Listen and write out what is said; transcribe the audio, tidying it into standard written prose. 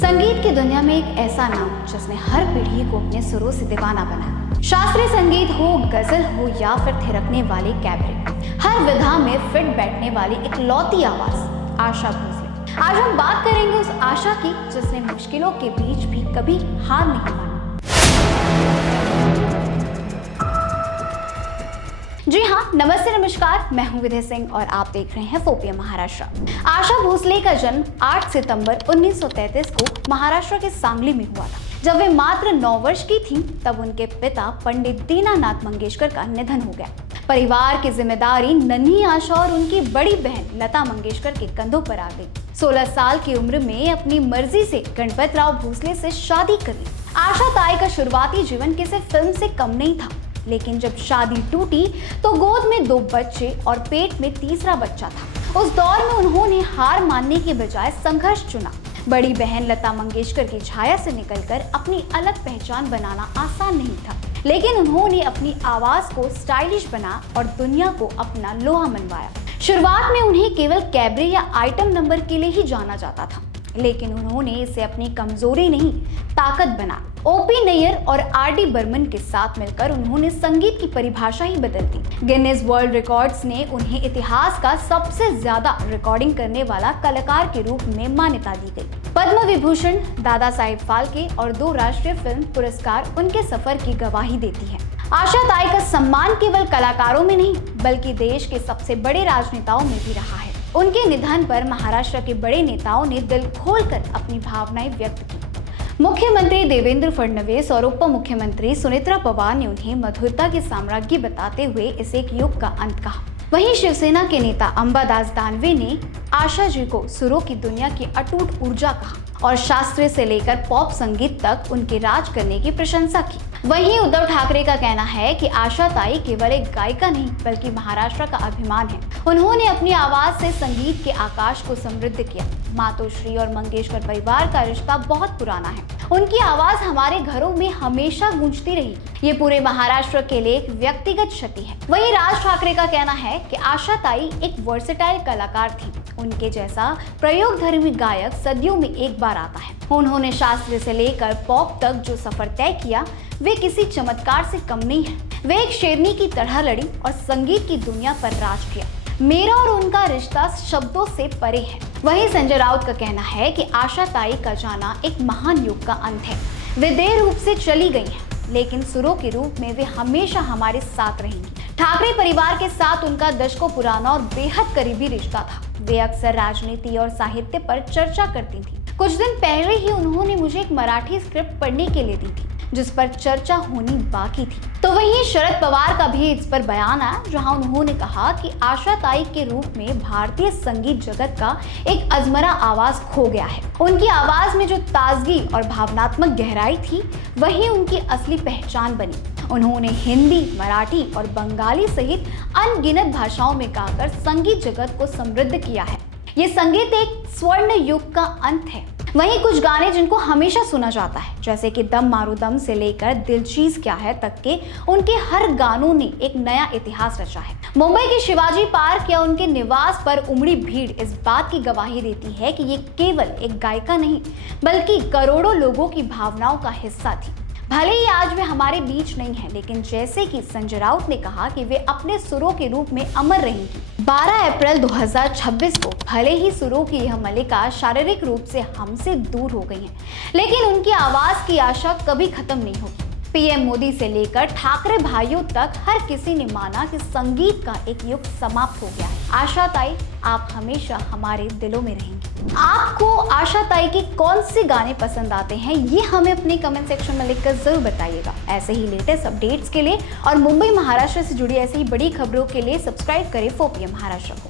संगीत की दुनिया में एक ऐसा नाम जिसने हर पीढ़ी को अपने सुरों से दीवाना बनाया। शास्त्रीय संगीत हो, गजल हो या फिर थिरकने वाले कैबरे, हर विधा में फिट बैठने वाली इकलौती आवाज आशा भोसले। आज हम बात करेंगे उस आशा की जिसने मुश्किलों के बीच भी कभी हार नहीं मानी। जी हाँ, नमस्ते नमस्कार, मैं हूं विधि सिंह और आप देख रहे हैं फोपीएम महाराष्ट्र। आशा भोसले का जन्म 8 सितंबर 1933 को महाराष्ट्र के सांगली में हुआ था। जब वे मात्र 9 वर्ष की थीं, तब उनके पिता पंडित दीनानाथ मंगेशकर का निधन हो गया। परिवार की जिम्मेदारी नन्ही आशा और उनकी बड़ी बहन लता मंगेशकर के कंधों पर आ गई। 16 साल की उम्र में अपनी मर्जी से गणपतराव भोसले से शादी कर ली। आशा ताई का शुरुआती जीवन किसी फिल्म से कम नहीं था, लेकिन जब शादी टूटी तो गोद में 2 बच्चे और पेट में तीसरा बच्चा था। उस दौर में उन्होंने हार मानने के बजाय संघर्ष चुना। बड़ी बहन लता मंगेशकर की छाया से निकलकर अपनी अलग पहचान बनाना आसान नहीं था, लेकिन उन्होंने अपनी आवाज को स्टाइलिश बना और दुनिया को अपना लोहा मनवाया। शुरुआत में उन्हें केवल कैबरे या आइटम नंबर के लिए ही जाना जाता था, लेकिन उन्होंने इसे अपनी कमजोरी नहीं, ताकत बना। ओपी नैयर और आर.डी. बर्मन के साथ मिलकर उन्होंने संगीत की परिभाषा ही बदल दी। गिनीज वर्ल्ड रिकॉर्ड्स ने उन्हें इतिहास का सबसे ज्यादा रिकॉर्डिंग करने वाला कलाकार के रूप में मान्यता दी गई। पद्म विभूषण, दादा साहेब फाल्के और 2 राष्ट्रीय फिल्म पुरस्कार उनके सफर की गवाही देती है। आशा ताई का सम्मान केवल कलाकारों में नहीं, बल्कि देश के सबसे बड़े राजनेताओं में भी रहा है। उनके निधन पर महाराष्ट्र के बड़े नेताओं ने दिल खोलकर अपनी भावनाएं व्यक्त की। मुख्यमंत्री देवेंद्र फडणवीस और उप मुख्यमंत्री सुनेत्रा पवार ने उन्हें मधुरता की साम्राज्ञी बताते हुए इसे एक युग का अंत कहा। वहीं शिवसेना के नेता अंबादास दानवे ने आशा जी को सुरों की दुनिया की अटूट ऊर्जा कहा और शास्त्रीय से लेकर पॉप संगीत तक उनके राज करने की प्रशंसा की। वहीं उद्धव ठाकरे का कहना है कि आशा ताई केवल एक गायिका नहीं, बल्कि महाराष्ट्र का अभिमान है। उन्होंने अपनी आवाज से संगीत के आकाश को समृद्ध किया। मातोश्री और मंगेशकर परिवार का रिश्ता बहुत पुराना है। उनकी आवाज हमारे घरों में हमेशा गूंजती रही। ये पूरे महाराष्ट्र के लिए एक व्यक्तिगत क्षति है। वहीं राज ठाकरे का कहना है कि आशा ताई एक वर्सेटाइल कलाकार थी। उनके जैसा प्रयोगधर्मी गायक सदियों में एक बार आता है। उन्होंने शास्त्रीय से लेकर पॉप तक जो सफर तय किया, वे किसी चमत्कार से कम नहीं है। वे एक शेरनी की तरह लड़ी और संगीत की दुनिया पर राज किया। मेरा और उनका रिश्ता शब्दों से परे है। वहीं संजय राउत का कहना है कि आशा ताई का जाना एक महान युग का अंत है। वे देर रूप से चली गई हैं, लेकिन सुरों के रूप में वे हमेशा हमारे साथ रहेंगी। ठाकरे परिवार के साथ उनका दशकों पुराना और बेहद करीबी रिश्ता था। वे अक्सर राजनीति और साहित्य पर चर्चा करती थी। कुछ दिन पहले ही उन्होंने मुझे एक मराठी स्क्रिप्ट पढ़ने के लिए दी थी, जिस पर चर्चा होनी बाकी थी। तो वहीं शरद पवार का भी इस पर बयान आया, जहां उन्होंने कहा कि आशा ताई के रूप में भारतीय संगीत जगत का एक अजमरा आवाज खो गया है। उनकी आवाज में जो ताजगी और भावनात्मक गहराई थी, वही उनकी असली पहचान बनी। उन्होंने हिंदी, मराठी और बंगाली सहित अनगिनत भाषाओं में गाकर संगीत जगत को समृद्ध किया है। ये संगीत एक स्वर्ण युग का अंत है। वहीं कुछ गाने जिनको हमेशा सुना जाता है, जैसे कि दम मारू दम से लेकर दिल चीज क्या है तक के, उनके हर गानों ने एक नया इतिहास रचा है। मुंबई के शिवाजी पार्क या उनके निवास पर उमड़ी भीड़ इस बात की गवाही देती है कि ये केवल एक गायिका नहीं, बल्कि करोड़ों लोगों की भावनाओं का हिस्सा थी। भले ही आज वे हमारे बीच नहीं है, लेकिन जैसे कि संजय राउत ने कहा कि वे अपने सुरों के रूप में अमर रहेंगी। 12 अप्रैल 2026 को भले ही सुरों की यह मलिका शारीरिक रूप से हमसे दूर हो गई है, लेकिन उनकी आवाज की आशा कभी खत्म नहीं होगी। पीएम मोदी से लेकर ठाकरे भाइयों तक हर किसी ने माना कि संगीत का एक युग समाप्त हो गया है। आशा ताई, आप हमेशा हमारे दिलों में रहेंगी। आपको आशा ताई के कौन से गाने पसंद आते हैं, ये हमें अपने कमेंट सेक्शन में लिखकर जरूर बताइएगा। ऐसे ही लेटेस्ट अपडेट्स के लिए और मुंबई महाराष्ट्र से जुड़ी ऐसी ही बड़ी खबरों के लिए सब्सक्राइब करें फोपीएम महाराष्ट्र को।